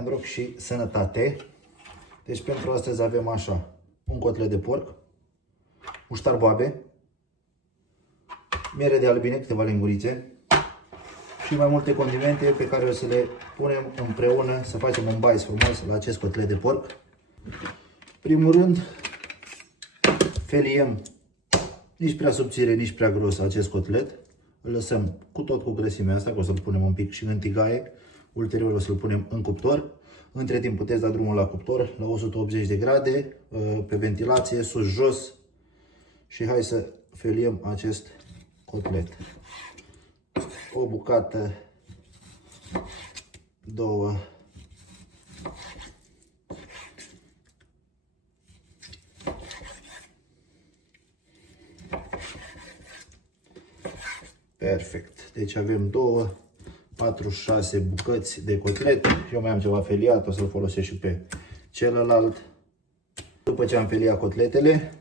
mai noroc și sănătate. Deci pentru astăzi avem așa, un cotlet de porc, muștar boabe, miere de albine, câteva lingurițe și mai multe condimente pe care o să le punem împreună să facem un baiț frumos la acest cotlet de porc. Primul rând, feliem nici prea subțire, nici prea gros acest cotlet. Îl lăsăm cu grăsimea asta, că o să-l punem un pic și în tigaie. Ulterior o să-l punem în cuptor. Între timp puteți da drumul la cuptor la 180 de grade, pe ventilație, sus-jos. Și hai să feliem acest cotlet. O bucată, două, perfect. Deci avem 2, 4, 6 bucăți de cotlet. Eu mai am ceva feliat, o să-l folosesc și pe celălalt. După ce am feliat cotletele,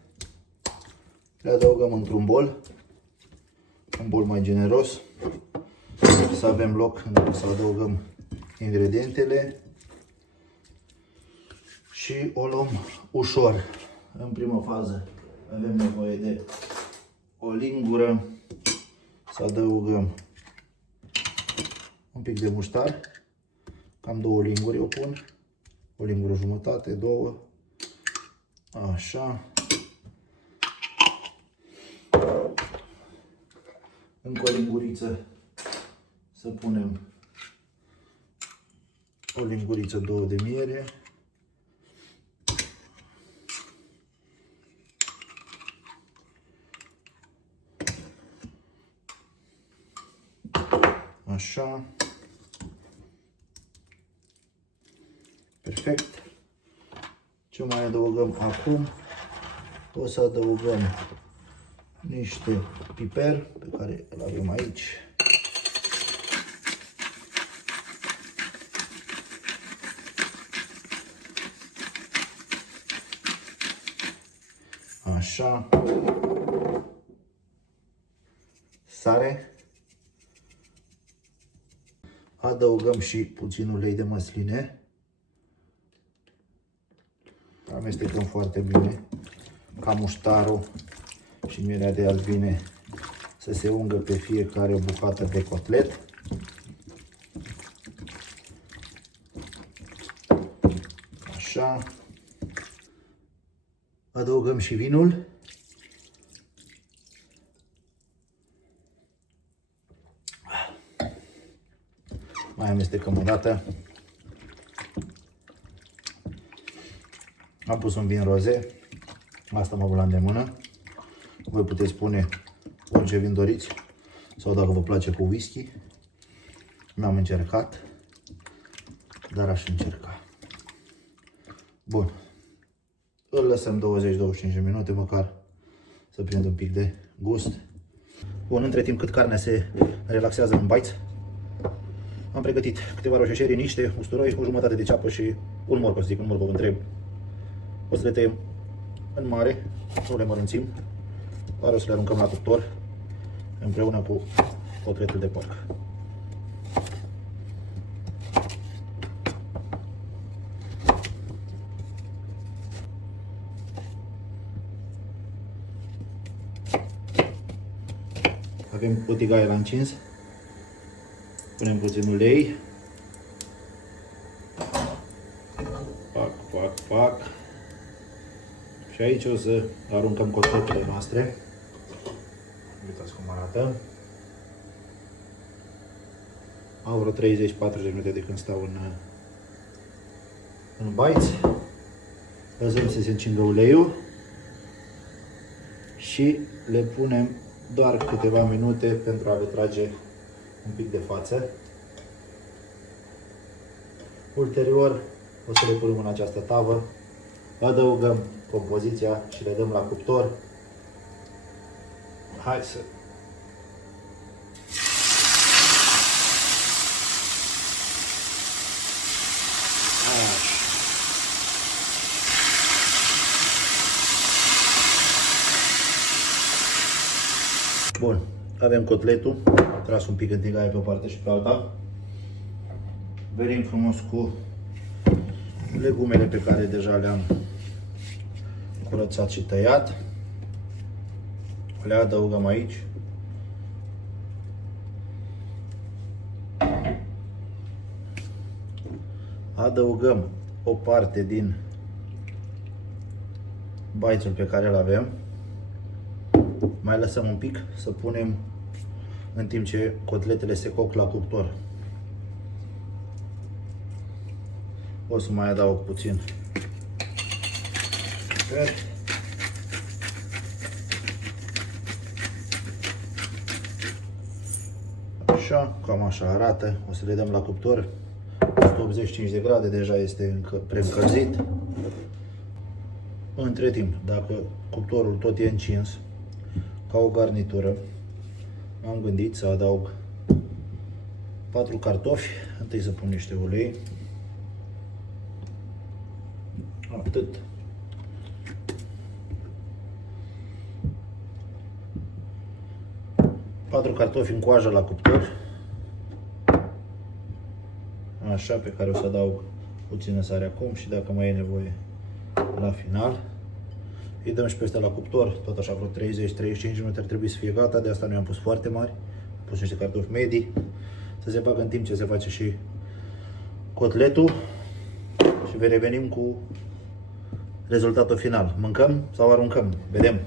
le adăugăm într-un bol. Un bol mai generos. Să avem loc să adăugăm ingredientele. Și o luăm ușor. În prima fază avem nevoie de o lingură. Să adăugăm un pic de muștar, cam 2 linguri o pun, o lingură jumătate, 2, așa. Încă o linguriță, să punem o linguriță, 2 de miere. Așa. Perfect. Ce mai adăugăm acum? O să adăugăm niște piper pe care îl avem aici. Așa. Sare. Adăugăm și puțin ulei de măsline. Amestecăm foarte bine ca muștarul și mierea de albine să se ungă pe fiecare bucată de cotlet. Așa. Adăugăm și vinul. Mai amestecăm o dată. Am pus un vin roze. Asta am avut la îndemână. Voi puteți pune orice vin doriți. Sau dacă vă place cu whisky. N-am încercat. Dar aș încerca. Bun. Îl lăsăm 20-25 de minute măcar să prindă un pic de gust. Bun, între timp cât carnea se relaxează în baiț, am pregătit câteva roșeșeri, niște usturoi, o jumătate de ceapă și un morcov, un morcov întreg. O să le tăiem în mare, nu le mărunțim, doar o să le aruncăm la cuptor împreună cu cotletul de porc. Avem o tigaie la încins. Punem puțin ulei. Pac. Și aici o să aruncăm cotletele noastre. Uitați cum arată. Au vreo 30-40 de minute de când stau în baiț. Lăsăm să se încingă uleiul. Și le punem doar câteva minute pentru a le trage un pic de față. Ulterior o să le punem în această tavă, adăugăm compoziția și le dăm la cuptor. Hai să... Bun, avem cotletul, tras un pic în tigaie pe o parte și pe alta. Venim frumos cu legumele pe care deja le-am curățat și tăiat. Le adăugăm aici. Adăugăm o parte din baițul pe care îl avem. Mai lăsăm un pic să punem în timp ce cotletele se coc la cuptor. O să mai adaug puțin. Așa, cam așa arată. O să le dăm la cuptor. 185 de grade, deja este preîncălzit. Între timp, dacă cuptorul tot e încins, ca o garnitură, am gândit să adaug 4 cartofi. Întâi să pun niște ulei. Atât. Patru cartofi în coajă la cuptor. Așa, pe care o să adaug puțină sare acum și dacă mai e nevoie la final. Îi dăm și pe ăsta la cuptor, tot așa vreo 30-35 minute ar trebui să fie gata, de asta nu i-am pus foarte mari. Am pus niște cartofi medii, să se facă în timp ce se face și cotletul și revenim cu rezultatul final. Mâncăm sau aruncăm? Vedem!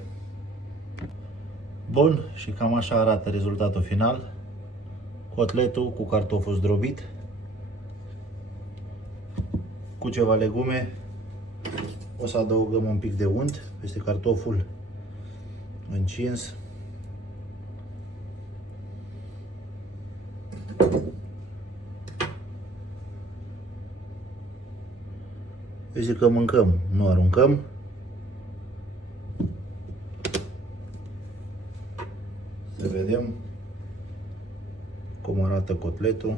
Bun, și cam așa arată rezultatul final. Cotletul cu cartoful zdrobit, cu ceva legume. O să adăugăm un pic de unt peste cartoful încins. Eu zic că mâncăm, nu aruncăm. Să vedem cum arată cotletul.